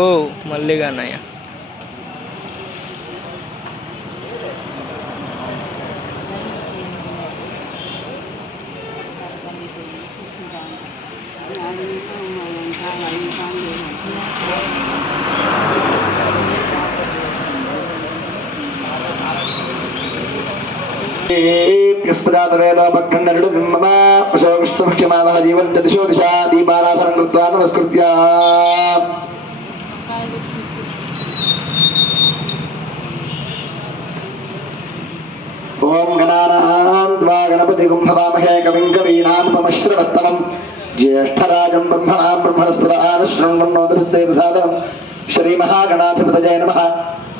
ఓ మల్లిగా అన్నయ్య. जीवन दिशो दिशा दीपाराधन कृत्वा नमस्कृत्य ओम गणानां त्वा गणपतिगुं हवामहे कविं कवीनामुपमश्रवस्तमं ज्येष्ठराजं ब्रह्मणां ब्रह्मणस्पदान् शृण्वन्नोदरस्यैर्सादनं श्रीमहागणाधिपतये नमः।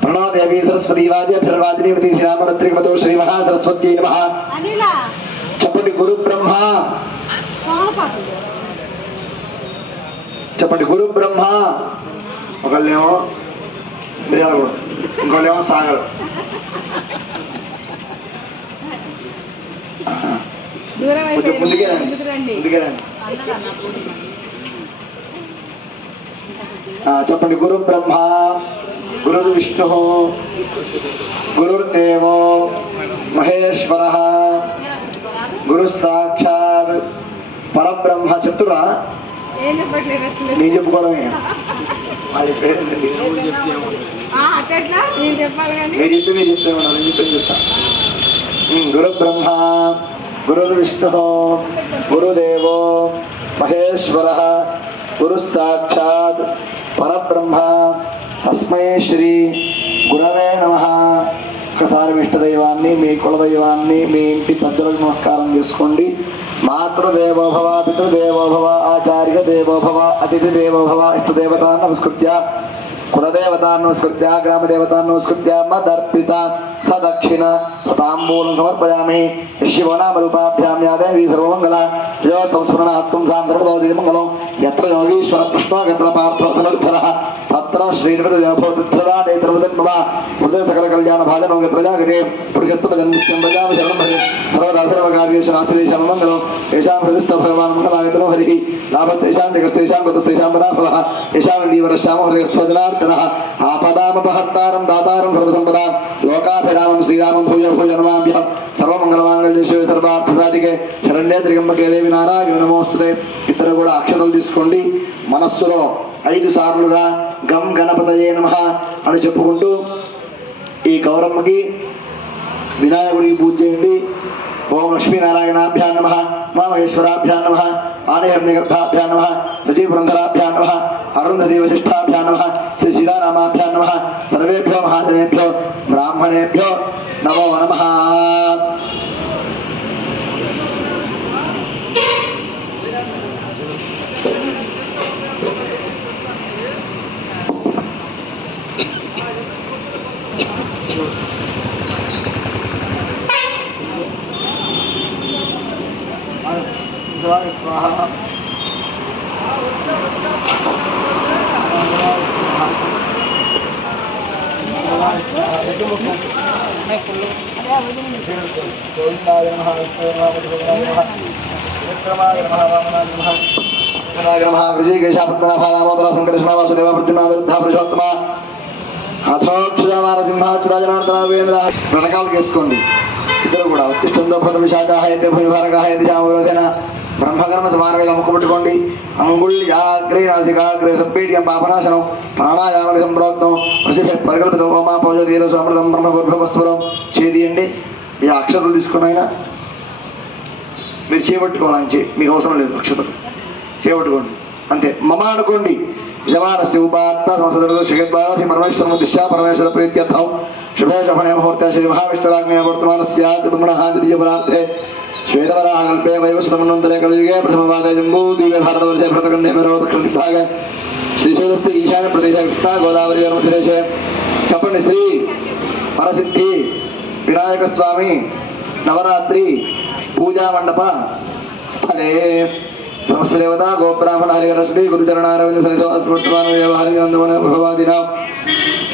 प्रणो देवी सरस्वती वाजभिर्वाजिनीवती श्रीरामरत्रिमतो श्रीमहासरस्वत्यै नमः। చెప్పండి గురు బ్రహ్మ, చెప్పండి గురు బ్రహ్మ. ఒకళ్ళేమో మిర్యాలగూడ, ఇంకోళ్ళేమో సాగర్. చెప్పండి గురు బ్రహ్మ గురు విష్ణు గురుర్దేవో మహేశ్వర గురు సాక్షాత్ పరబ్రహ్మ. చెప్తురా నేను చెప్పుకోవడమే. గురు బ్రహ్మ గురు విష్ణు గురుదేవో మహేశ్వర గురు సాక్షాత్ పరబ్రహ్మ తస్మై శ్రీ గురవే నమః. ఒకసారి ఇష్టదైవాన్ని, మీ కులదైవాన్ని, మీ ఇంటి పెద్దలకు నమస్కారం చేసుకోండి. మాతృదేవోభవ, పితృదేవోభవ, ఆచార్య దేవోభవ, అతిథి దేవోభవ, ఇష్టదేవతాన్ని నమస్కృత్య, కులదేవతాన్ని నమస్కృత్య, గ్రామదేవతాన్ని నమస్కృత్య మదర్పిత సదక్షిణ సతాంబూలం సమర్పయామి. శివనామరూపాభ్యాం యా దేవీ సర్వమంగళ యో సంస్మరణాత్మం సాంద్రపదోదయ మంగళం. యత్ర యోగీశ్వర కృష్ణో గత్ర పార్థో సమర్థరః తత్ర శ్రీనిపతిర్భవతిర్ధరానేత్రముదన్మవ హృదయ సకల కళ్యాణ భాజనో గత్ర జాగటే పురుషస్తమజన్నిత్యం భజామి శరణం హరి సర్వదా సర్వకార్యేషు నాశ్రేషామ మంగళం. ఏషాం హృదిస్థ భగవాన్ మంగళాయతనో హరిః లాభస్తేషాం జగస్తేషాం గతస్తేషాం పదాఫలః ఏషాం దీవరశ్యామో హృదయస్థోజనార్దనః ఆపదామపహర్తారం దాతారం సర్వసంపదాం లోకాభిరామం శ్రీరామం భూయ భూయ నమామ్యహం. సర్వమంగళమాంగళ్యే శివే సర్వార్థసాధికే శరణ్యే త్ర్యంబకే దేవి నారాయణ నమోస్తుతే. ఇద్దరు కూడా అక్షరాలు తీసుకోండి. మనస్సులో 5 సార్లుగా గం గణపతయే నమః అని చెప్పుకుంటూ ఈ గౌరమ్మకి వినాయకుడికి పూజ చేయండి. ఓం లక్ష్మీనారాయణాభ్యాం నమః, మహేశ్వరాభ్యాం నమః, ఆనయర్నిగర్భాభ్యాం నమః, సజీవృంధరాభ్యాం నమః, అరుంధతి వశిష్ఠాభ్యాం నమః, శ్రీ సీతారామాభ్యాం నమః. సర్వేభ్యో మహాజనేభ్యో బ్రాహ్మణేభ్యో నమో నమః. స్వాహ ప్రణకాలు చేసుకోండి. ఇద్దరు కూడా ఉత్తిష్టంతో ప్రథమ శాఖాహయతే భూమిభారకాహయతి శామరోధన బ్రహ్మకర్మ సమానవేగా ముక్కుపెట్టుకోండి. అంగుళ్యాగ్రే నాసికాగ్రే సప్పేట్యం పాపనాశనం ప్రాణాయామకి సంప్రోక్తం ప్రసిద్ధ పరికల్పితం హోమా పౌజతీర సమృతం బ్రహ్మగర్భవస్వరం చేయండి. ఈ అక్షతలు తీసుకున్నాయినా మీరు చేపట్టుకోవాలని మీకు అవసరం లేదు. అక్షతలు చేపట్టుకోండి అంతే. మమ అనుకోండి. యజమానస్య ఉపాత్త సంసదృతో శిఖద్వాసి పరమేశ్వరం దిశా పరమేశ్వర ప్రీత్యర్థం శుభే శుభనే ముహూర్తే శ్రీ మహావిష్ణురాజ్ఞయ వర్తమానస్యాద్ బ్రహ్మణహాదిద్యపరార్థే శ్వేతవరాహకల్పే వైవస్వతమన్వంతరే కలియుగే ప్రథమవాదే జంబూద్వీపే భారతవర్షే భరతఖండే మేరో దక్షిణ దిగ్భాగే శ్రీశైలస్య ఈశాన్య ప్రదేశే కృష్ణా గోదావరి మధ్యదేశే. చెప్పండి. శ్రీ పరసిద్ధి వినాయక స్వామి నవరాత్రి పూజా మండప స్థలే సమస్త దేవత గోబ్రాహ్మణ హరిహరశ్రీ గురుచరణారవింద సరితోస్మృతమానవాదినా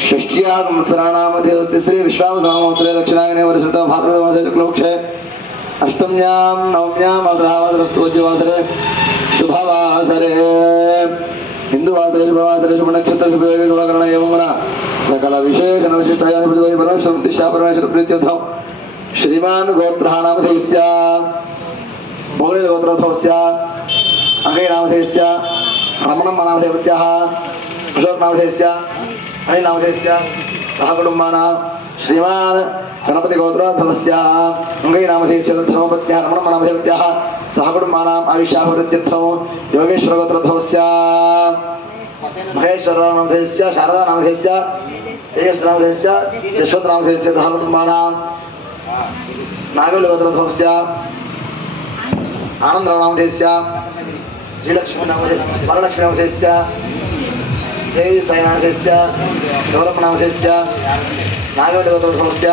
షష్ఠ్యా సంవత్సరాణామధ్యస్తి శ్రీ విశ్వామసమామోత్తరే దక్షిణాయనే వర్షతో భాద్రపదమాసే శుక్లపక్షే అష్టమ్యాం నవమ్యాం అసహవాసరస్తోజ్యవాసరే శుభవాసరే. హిందూ మాత్రేషు ప్రవాసరేషు నక్షత్రేషు గుణకరణ ఏమగుణ సకల విశేష పరమేశ్వర ప్రీత్యర్థం శ్రీమాన్ గోత్ర నామధేయస్య భోగిని గోత్రోద్భవస్య అంగై నామధేయస్య రమణం నామధేయవత్యాః అశోక్ నామధేయస్య అనిల్ నామధేయస్య సహ కుటుంబానాం శ్రీమాన్ గణపతి గోత్రోద్భవస్య అంగై నామధేయస్య ధర్మపత్యాః రమణం నామధేయవత్యాః సహ కుటుంబానాం ఆయుష్యాభివృద్ధ్యర్థం యోగేశ్వర గోత్రోద్భవస్య మహేశ్వర నామధేయస్య శారదా నామధేయస్య తేజస్ నామధేయస్య యశ్వంత్ నామధేయస్య సహ కుటుంబానాం నాగవల్లి గోత్రోద్భవస్య ఆనందరావు నామధేయస్య శ్రీలక్ష్మీ వరలక్ష్మీ నామధేయస్య జయ సాయి నామధేయస్య గౌరవ నామధేయస్య నాగవల్లి గోత్రోద్భవస్య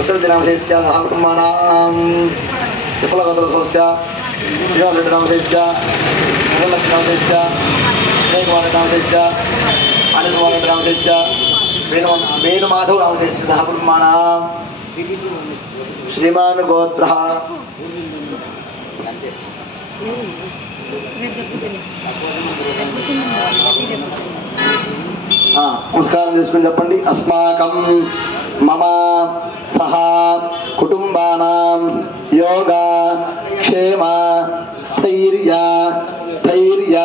ఉత్తరది నామధేయస్య సహ కుటుంబానాం విపుల గోత్రోద్భవస్య శ్రీనివాస రెడ్డి నామధేయస్య వరలక్ష్మీ నామధేయస్య విజయ్ కుమార్ రెడ్డి నామధేయస్య అనిల్ కుమార్ రెడ్డి నామధేయస్య వేణుమాధవ్ నామధేయస్య సహ కుటుంబానాం శ్రీమాన్ గోత్ర నమస్కారం చేసుకుని చెప్పండి. అస్మాకం మమ సహ కుటుంబానాం యోగ క్షేమ స్థైర్య ధైర్య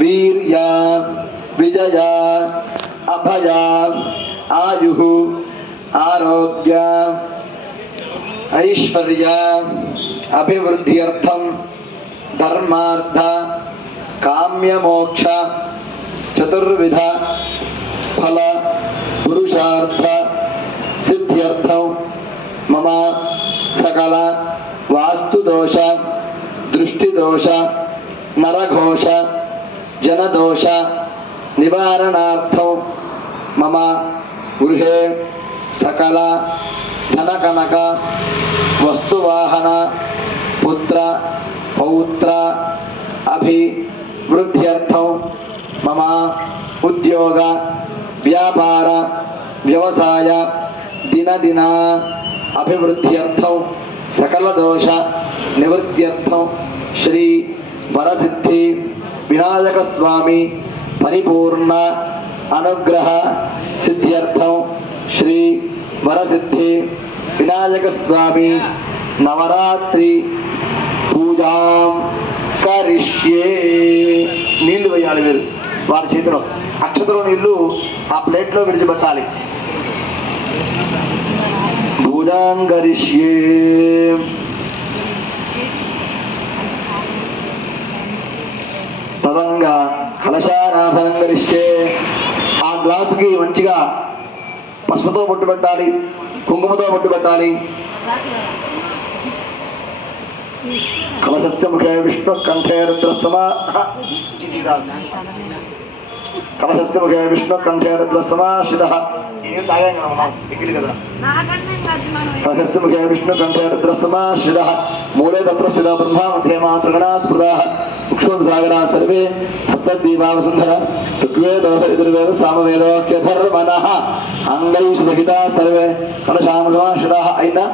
వీర్య విజయ అభయ ఆయు ఆరోగ్య ఐశ్వర్య అభివృద్ధ్యర్థం ధర్మార్థ కామ్యమోక్ష చతుర్విధ ఫల పురుషార్థ సిద్ధ్యర్థం మమ సకల వాస్తుదోష దృష్టిదోష నరఘోష జనదోష నివారణార్థం మమ గృహే సకల ధనకనక వస్తువాహన పుత్ర పౌత్ర అభివృద్ధ్యర్థం మమ ఉద్యోగ వ్యాపార వ్యవసాయ దినదిన అభివృద్ధ్యర్థం సకల దోష నివృత్త్యర్థం శ్రీ వరసిద్ధి వినాయక స్వామి పరిపూర్ణ అనుగ్రహ సిద్ధ్యర్థం శ్రీ వరసిద్ధి వినాయక స్వామి నవరాత్రి పూజాం కరిష్యే. నీళ్లు వేయాలి మీరు వారి చేతిలో. అక్షతలో నీళ్లు ఆ ప్లేట్లో విడిచిపెట్టాలి. పూజాం కరిష్యే. తదంగా కలశారాధనం కరిష్యే. ఆ గ్లాసుకి మంచిగా పసుపుతో బొట్టు పెట్టాలి, కుంకుమతో బొట్టు పెట్టాలి. కలశస్య ముఖే విష్ణు కంఠే రుద్రస్తమా కలశస్య ముఖే విష్ణు కంఠే రుద్రస్తమాశ్రిత. కలశస్య ముఖే విష్ణు కంఠే రుద్రస్తమాశ్రిత. మూలే తత్ర స్థిత బ్రహ్మ మధ్యే మాతృగణా స్మృతా ముక్షోద్సాగరా సర్వే సప్తద్వీపావసుంధర ఋగ్వేద యజుర్వేద సామవేదోక్యధర్మణః అంగైషుదహితా సర్వే కలశామసమాశ్రితా. అయినా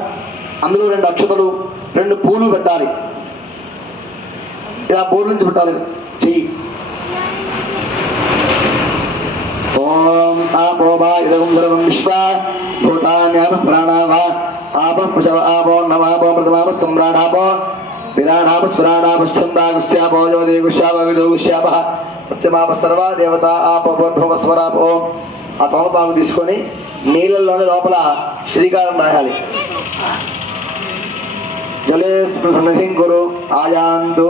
అందులో 2 అక్షతలు 2 పూలు పెట్టాలి. ఇలా బోర్డు నుంచి పెట్టాలి చెయ్యి. ఓం ఆపోవా ఇదం సర్వం విశ్వ భూతాన్యాప ప్రాణావ ఆప పశవ ఆపో నవాపో ప్రథమాప సమ్రాడాపో విరాడాప స్ఫురాడాపశ్చందాగుశ్యాపో జ్యోతిగుశ్యాపగుశ్యాప సత్యమాప సర్వ దేవత ఆపోద్భవ స్వరాపో. ఆ తమలపాకు తీసుకొని నీళ్ళల్లోనే లోపల శ్రీకారం రాయాలి. జలే సన్నిధిం కురు ఆయాంతు.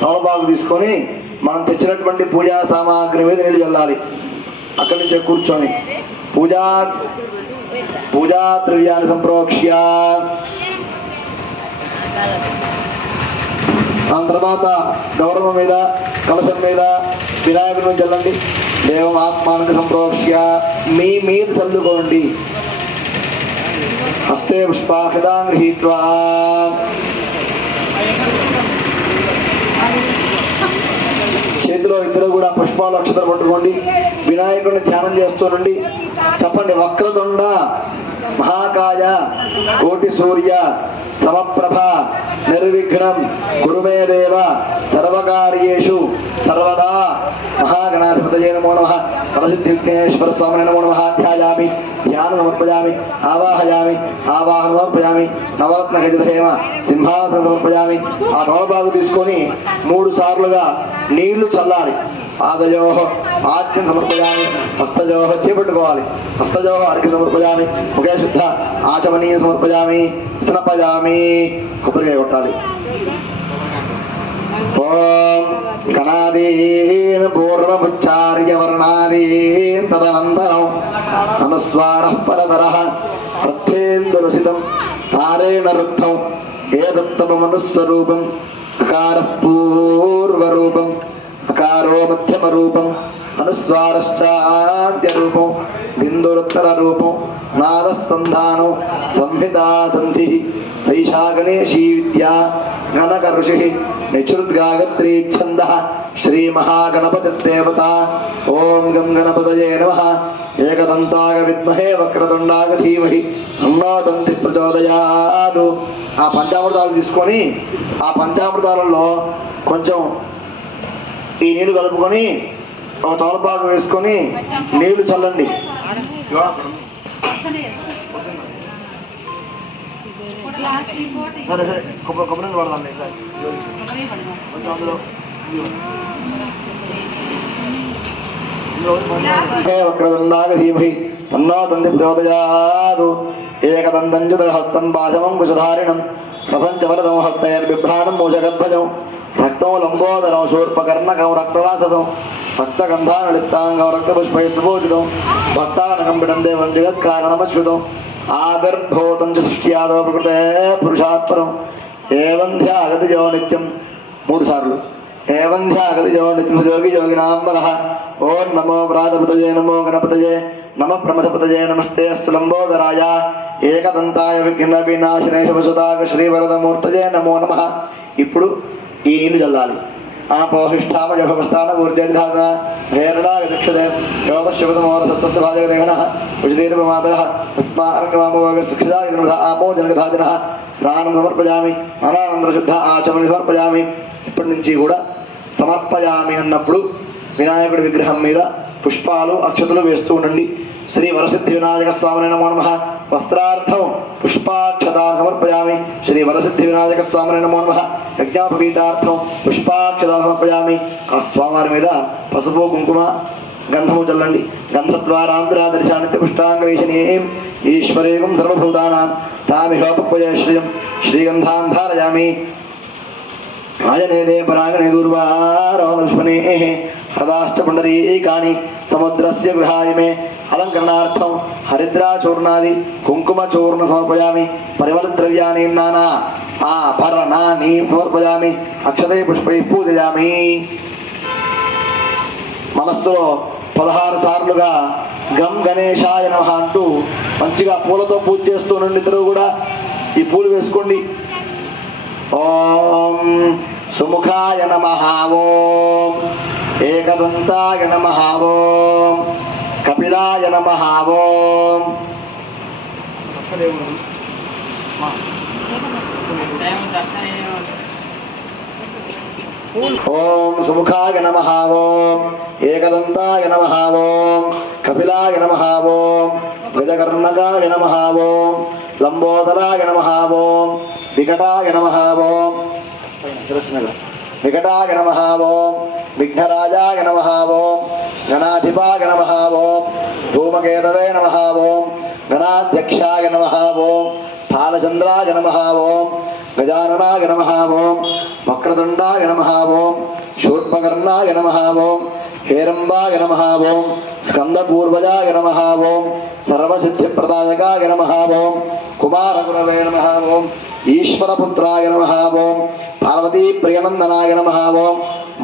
తమలపాకు తీసుకొని మనం తెచ్చినటువంటి పూజా సామాగ్రి మీద నీళ్ళు చల్లాలి. అక్కడి నుంచే కూర్చొని పూజా ద్రవ్యాన్ని సంప్రోక్ష్య. ఆ తర్వాత గౌరవం మీద కలశం మీద వినాయకుడిని చల్లండి. దేవం ఆత్మానికి సంప్రోక్ష్య. మీ మీరు చల్లుకోండి. హస్తే పుష్పాహితాం గృహీత్వా. చేతిలో ఇద్దరు కూడా పుష్పాలు అక్షతలు పట్టుకోండి. వినాయకుడిని ధ్యానం చేస్తూనండి. చెప్పండి. వక్రతుండ మహాకాయ కోటి సూర్య సమప్రభ నిర్విఘ్నం కురుమే దేవ సర్వకార్యేషు సర్వదా మహాగణాధిపతయే నమో నమః ప్రసిద్ధి విఘ్నేశ్వర స్వామినే నమో నమః ధ్యాయామి ధ్యాన సమర్పయామి ఆవాహయామి ఆవాహన సమర్పయామి నవరత్న గజధేమ సింహాసన సమర్పయామి. ఆ తమలపాకు తీసుకొని 3 సార్లుగా నీళ్లు చల్లాలి. పాదయో ఆజ్ఞ సమర్పయామి, హస్తజో చేపట్టుకోవాలి, హస్తజో అర్ఘ్య సమర్పయామి, ముఖే శుద్ధ ఆచమనీయ సమర్పయామి, స్నపయామి, కొబ్బరికాయ కొట్టాలి. ఓం గణాదీన్ పూర్వముచ్చార్య వర్ణాదీన్ తదనంతరం అనుస్వారః పరతరః అర్థేందురసితం తారేణ రుద్ధం ఏదత్తమనుస్వరూపం అకారః పూర్వరూపం అకారో మధ్యమ రూపం అనుస్వారశ్చాద్య రూపం బిందురుత్తర రూపం నాదస్సంధానం సంహితా సంధి సైషా గణేశీ విద్యా గణక ఋషి నిచృద్గాయత్రీ ఛంద శ్రీ మహాగణపతిర్దేవత. ఓం గం గణపతయే నమః. ఏకదంతాయ విద్మహే వక్రతుండాయ ధీమహి తన్నో దంతి ప్రచోదయాత్. ఆ పంచామృతాలు తీసుకొని ఆ పంచామృతాలలో కొంచెం ఈ నీళ్లు కలుపుకొని ఒక తోలపాకు వేసుకొని నీళ్లు చల్లండి. సరే సరే కొబ్బరి పడదండి కొంచెం అందులో వక్రదండాయ ధీమహి తన్నో దంతి ప్రచోదయాత్. ఏకదంతంజుతహస్తం పాశమం కుశధారిణం రథం చ వరదం హస్తైర్బిభ్రాణం మూషగధ్వజం రక్తం లంబోదరం శూర్పకర్ణకం రక్తవాససం రక్తగంధానలిప్తాంగం రక్తపుష్పై సుబోధితం భక్తానకం పిడం దేవం జగత్కారణమశ్రుతం ఆవిర్భూతం చ సృష్ట్యాదో ప్రకృతే పురుషాత్పరం ఏవం ధ్యాగతిజో నిత్యం 3 సార్లు ఏవం ధ్యాగతిజో నిత్యం యోగి యోగినాం బలః. ఓం నమో వ్రాతపతయే నమో గణపతయే నమ ప్రమథపతయే నమస్తే అస్తు లంబోదరాయ ఏకదంతాయ విఘ్న వినాశినే శుభసుతాక శ్రీవరదమూర్తయే నమో నమః. ఇప్పుడు ఈ నీళ్లు చల్లాలి. ఆ పోషిష్టామజభవస్థాన ఊర్జాధిధాతన హేరణాగక్షదే యోగశివతమోరసత్వస్య భాజగదేహనః ఉచితీర్వమాతరః తస్మారణ్యమామోగసుఖిదాయ ఆపో జనగధాజనః. స్నానం సమర్పయామి, అనానందర శుద్ధ ఆచమని సమర్పయామి. ఇప్పటి నుంచి కూడా సమర్పయామి అన్నప్పుడు వినాయకుడి విగ్రహం మీద పుష్పాలు అక్షతలు వేస్తూ ఉండండి. శ్రీ వరసిద్ధి వినాయక స్వామినే నమో నమః. వస్త్రార్థం పుష్పాక్షతాన్ సమర్పయామి. శ్రీ వరసిద్ధి వినాయక స్వామినే నమో నమః. యజ్ఞోపవీతార్థం పుష్పాక్షతాన్ సమర్పయామి. ఆ స్వామివారి మీద పసుపు కుంకుమ గంధము చల్లండి. గంధద్వారాంతరాదర్శానిత్య పుష్టాంగవేశనీయం ఈశ్వరేకం సర్వభూతానాం తామిహోపక్వయ శ్రియం శ్రీగంధాన్ ధారయామి. ఆయనేదే పరాగణే దూర్వారోదష్మనే హృదాశ్చ పుండరీకాని సముద్రస్య గృహాయ మే. అలంకరణార్థం హరిద్రాచూర్ణాది కుంకుమచూర్ణ సమర్పయామి. పరిమళద్రవ్యాన్ని నానా ఆభరణాన్ని సమర్పయామి. అక్షతే పుష్పై పూజయామి. మనస్సులో 16 సార్లుగా గం గణేశాయ నమః అంటూ మంచిగా పూలతో పూజ చేస్తూ నుండి ఇద్దరు కూడా ఈ పూలు వేసుకోండి. ఓం సుముఖాయ నమః. ఓం ఏకదంతాయ నమః. ఓం కపిలాయ నమః. ఓం ఓం సుముఖాయ నమః. ఓం ఏకదంతాయ నమః. ఓం కపిలాయ నమః. ఓం గజకర్ణకాయ నమః. ఓం లంబోదరాయ నమః. ఓం వికటాయ నమః. ఓం వికటాయ నమః. ఓం విఘ్నరాజాయ నమః. ఓం గణాధిపాయ నమః. ఓం ధూమకేతవే నమః. ఓం గణాధ్యక్షాయ నమః. ఓం తాళచంద్రాయ నమః. ఓం గజాననాయ నమః. ఓం వక్రతుండాయ నమః. ఓం శూర్పకర్ణాయ నమః. ఓం హేరంబాయ నమః. ఓం స్కందపూర్వజాయ నమః. ఓం సర్వసిద్ధిప్రదాయకాయ నమః. ఓం కుమారగురవే నమః. ఓం ఈశ్వరపుత్రాయ నమః. ఓం పార్వతీప్రియనందనాయ నమః. ఓం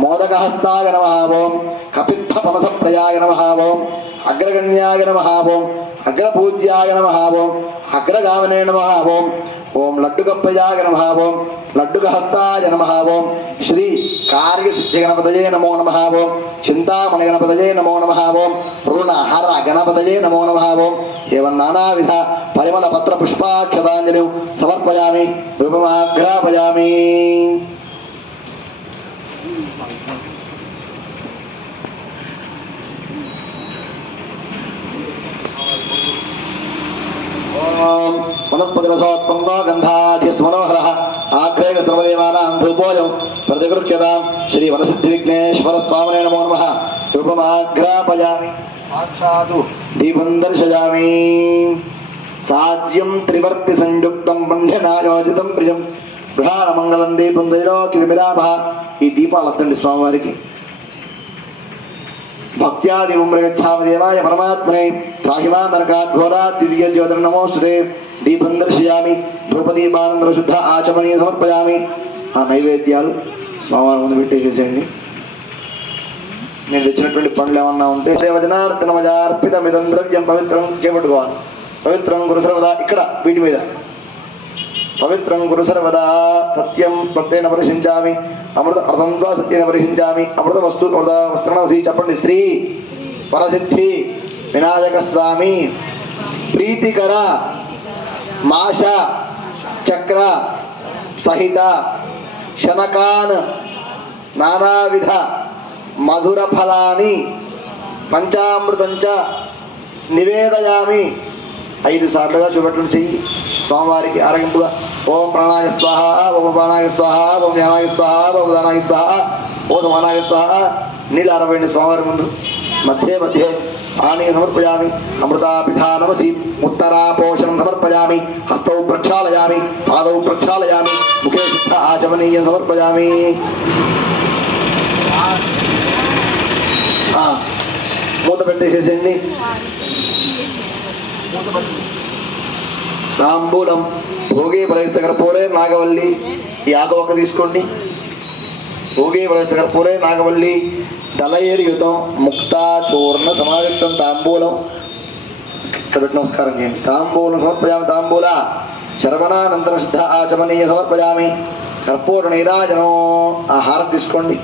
మోదకహస్తాయ నమః. ఓం కపిత్థపనసప్రయాయ నమః. ఓం అగ్రగణ్యాయ నమః. ఓం అగ్రపూజ్యాయ నమః. ఓం అగ్రగామినే నమః. ఓం ఓం లడ్డుగప్పయాయ నమః. ఓం లడ్డుగహస్తాయ నమః. ఓం శ్రీ కార్యసిద్ధి గణపతయే నమో నమః. ఓం చింతామణి గణపతయే నమో నమః. ఓం రుణహర గణపతయే నమో నమః. ఓం ఏవం నానావిధ పరిమళ పత్ర పుష్పాక్షతాంజలి సమర్పయామి. రూపమాగ్రాపయామి. ఓం వనస్పతిరసోత్పన్నో గంధాఢ్యస్మనోహరః ఆగ్రేణ సర్వదేవానాం ధూపోయం ప్రతిగృహ్యతాం శ్రీ వరసిద్ధివిఘ్నేశ్వర స్వామినే నమో నమః రూపమాగ్రాపయామి సాక్షాతు దీపం దర్శయామి సాధ్యం త్రివర్తి సంయుక్తం బంధనాయోజితం ప్రియం గృహాణమంగళం దీపం దైలోకి విమిరాభ. ఈ దీపాలు అద్దండి స్వామివారికి. భక్త్యాది ఉమ్రగచ్ఛామి దేవాయ పరమాత్మనే రాహిమా నరకాత్ ఘోరాత్ దివ్య జ్యోతిర్నమోస్తుతే. దీపం దర్శయామి ధూపదీపానందర శుద్ధ ఆచమనీయ సమర్పయామి. ఆ నైవేద్యాలు స్వామివారి ముందు పెట్టేసేయండి. నేను తెచ్చినటువంటి పండ్లు ఏమన్నా ఉంటే దేవజనార్దనమజార్పితమిదం ద్రవ్యం పవిత్రం చేపట్టుకోవాలి. పవిత్రం గురు సర్వదా ఇక్కడ వీటి మీద పవిత్రం గురు సర్వదా సత్యం ప్రత్యేన పరిశించామి అమృత అర్థంగా సత్యేన పరిశించామి అమృత వస్తు వస్త్రణవసి. చెప్పండి. శ్రీ పరసిద్ధి వినాయక స్వామి ప్రీతికర మాష చక్ర సహిత శనకాన్ నానావిధ మధుర ఫలాని పంచామృతంచ నివేదయామి. 5 సార్లుగా చూపెట్టండి చెయ్యి స్వామివారికి ఆరగింపుగా. ఓం ప్రాణాయ స్వాహ, ఓం ప్రాణాయ స్వాహ, ఓం జ్ఞానాయ స్వాహ, ఓం దానాయ స్వాహ, ఓం సమానాయ స్వాహ. నీళ్ళు ఆరవేయండి స్వామివారి ముందు. మధ్యే మధ్యే ఆనీయ సమర్పయామి. అమృతాపిధానమసి ఉత్తరాపోషణం సమర్పయామి. హస్తౌ ప్రక్షాళయామి, పాదౌ ప్రక్షాళయామి, ముఖే శుద్ధ ఆచమనీయం సమర్పయామి. మూత పెట్టేసేసండి. తాంబూలం భోగే ప్రవేశకర్పూరే నాగవల్లి. ఈ ఆకు ఒక్క తీసుకోండి. భోగే ప్రవేశకర్పూరే నాగవల్లి దళయేర్యుతం ముక్తా చూర్ణ సమాయుక్తం తాంబూలం. ఇక్కడ పెట్టి నమస్కారం చేయండి. తాంబూలం సమర్పయామి. తాంబూల శరవణానంతర శుద్ధ ఆచమనీయ సమర్పయామి. కర్పూర నీరాజనం. ఆ హారం తీసుకోండి.